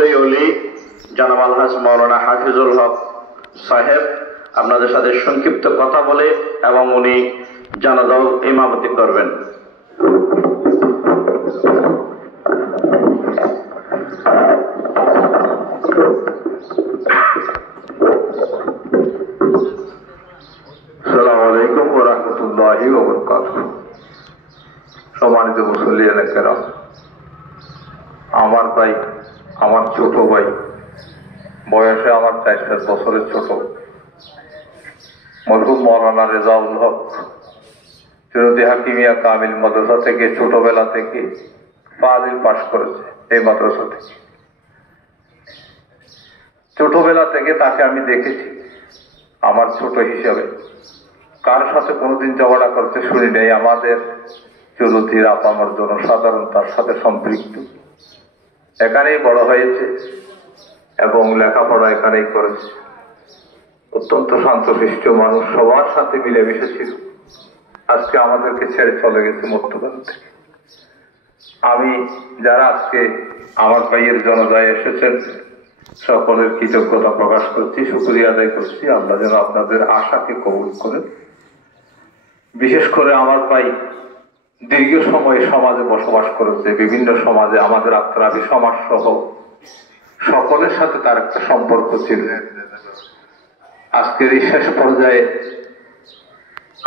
সকলেই ওলি জনাব আলহাজ মাওলানা হাফিজুল হক সাহেব আপনাদের সাথে সংক্ষিপ্ত কথা বলে এবং উনি জানাজাও ইমামতি করবেন। আসসালামু আলাইকুম ওয়া রাহমাতুল্লাহি ওয়া বারাকাতুহু। সম্মানিত মুসল্লিয়ানে কেরাম, আমার ভাই, আমার ছোট ভাই, বয়সে আমার 4 বছরের ছোট, মরহুম মাওলানা রেজাউল হক চৌধুরী হাকিমিয়া কামিল মাদ্রাসা থেকে ছোটবেলা থেকে ফাজিল পাশ করেছে। এই মাদ্রাসা থেকে ছোটবেলা থেকে তাকে আমি দেখেছি আমার ছোট হিসাবে। কার সাথে কোনোদিন ঝগড়া করতে শুনি নাই। আমাদের চৌধুরীর আপামর জনসাধারণ তার সাথে সম্পৃক্ত। এখানেই বড় হয়েছে এবং লেখাপড়া এখানেই করেছে। অত্যন্ত শান্তশিষ্ট মানুষ, সবার সাথে মিলেমিশে ছিল। আজকে আমাদেরকে ছেড়ে চলে গেছে মধ্যকাল থেকে। আমি যারা আজকে আমার ভাইয়ের জনতায় এসেছেন সকলের কৃতজ্ঞতা প্রকাশ করছি, শুকরিয়া আদায় করছি। আল্লাহ যেন আপনাদের আশাকে কবুল করেন। বিশেষ করে আমার ভাই দীর্ঘ সময় সমাজে বসবাস করেছে, বিভিন্ন সমাজে, আমাদের আত্রাবি সমাজ সহ সকলের সাথে তার একটা সম্পর্ক ছিল। আজকের এই শেষ পর্যায়ে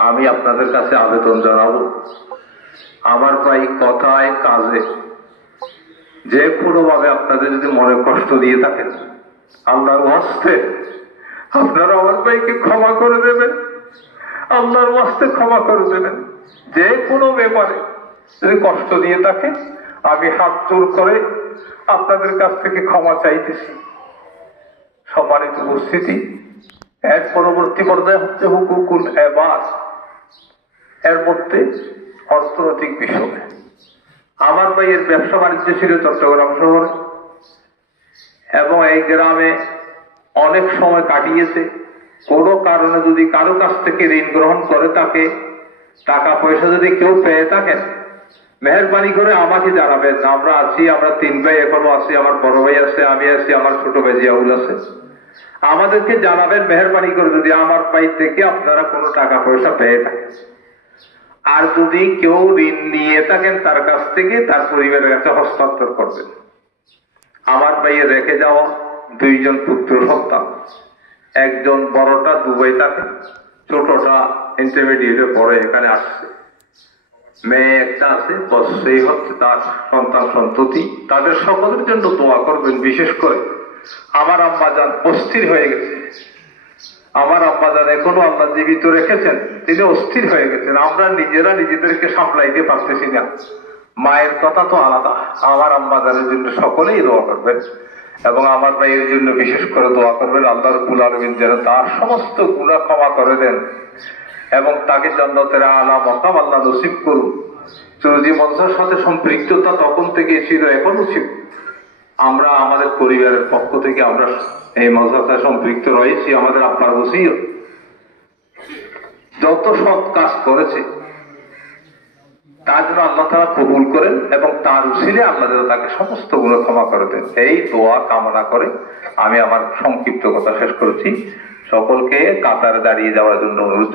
আমি আপনাদের কাছে আবেদন জানাবো, আমার ভাই কথায় কাজে যে কোনো ভাবে আপনাদের যদি মনে কষ্ট দিয়ে থাকেন, আল্লাহর ওয়াস্তে আপনারা আমার ভাইকে ক্ষমা করে দেবেন। আল্লাহর ওয়াস্তে ক্ষমা করে দেবেন। যে কোনো ব্যাপারে যদি কষ্ট দিয়ে থাকে, আমি হাত জোর করে আপনাদের কাছ থেকে ক্ষমা চাইতেছি। সম্মানিত উপস্থিতি, এক পরবর্তী পর্যায়ে হচ্ছে হুকুকুল ইবাদ। এর মধ্যে অর্থনৈতিক বিষয়। আমার ভাইয়ের ব্যবসা বাণিজ্য ছিল চট্টগ্রাম শহরে এবং এই গ্রামে অনেক সময় কাটিয়েছে। কোনো কারণে যদি কারো কাছ থেকে ঋণ গ্রহণ করে থাকে, টাকা পয়সা যদি কেউ পেয়ে থাকেন, মেহরবানি করে আমাকে জানাবেন। আমরা আছি, আমরা 3 ভাই এখনো আছি, আমার বড় ভাই আছে, আমি আছি, আমার ছোট ভাই জিয়াউল আছে। আমাদেরকে জানাবেন মেহরবানি করে যদি আমার ভাই থেকে আপনারা কোনো টাকা পয়সা পেয়ে থাকেন। আর যদি কেউ ঋণ নিয়ে থাকেন তার কাছ থেকে তার পরিবারের কাছে হস্তান্তর করবেন। আমার ভাইয়ের রেখে যাওয়া 2 জন পুত্র সন্তান, একজন বড়টা দুবাই থাকে, ছোটটা ইন্টারমিডিয়েটে পড়ে এখানে আসছে। মেয়ে একটা আছে, সেই হচ্ছে তার সন্তান সন্ততি। তাদের সকলের জন্য দোয়া করবেন। বিশেষ করে আমার আম্মাজান অস্থির হয়ে গেছে। আমার আম্মাজান এখনো আল্লাহ জীবিত রেখেছেন, তিনি অস্থির হয়ে গেছেন। আমরা নিজেরা নিজেদেরকে সামলাইতে পারতেছি না। মায়ের কথা তো আলাদা। আমার আম্মাজানের জন্য সকলেই দোয়া করবেন এবং আমার ভাইয়ের জন্য বিশেষ করে দোয়া করবেন। আল্লাহ রাব্বুল আলামিন যেন তার সমস্ত গুনাহ ক্ষমা করে দেন এবং তাকে জান্নাতের আলা মাকাম আল্লাহ নসিব করুন। চৌধুরী মাদ্রাসার সাথে সম্পৃক্ততা তখন থেকে ছিল, এখনো ছিল। আমরা আমাদের পরিবারের পক্ষ থেকে আমরা এই মাদ্রাসায় সম্পৃক্ত রয়েছি। আমাদের আপনার ওসিয়ত, যত সৎ কাজ করেছে তার জন্য আল্লাহ তাআলা কবুল করেন এবং তার উসিলে আল্লাহ যেন তাকে সমস্ত গুনাহ ক্ষমা করে দেন, এই দোয়া কামনা করে আমি আমার সংক্ষিপ্ত কথা শেষ করেছি। সকলকে কাতারে দাঁড়িয়ে যাওয়ার জন্য অনুরোধ।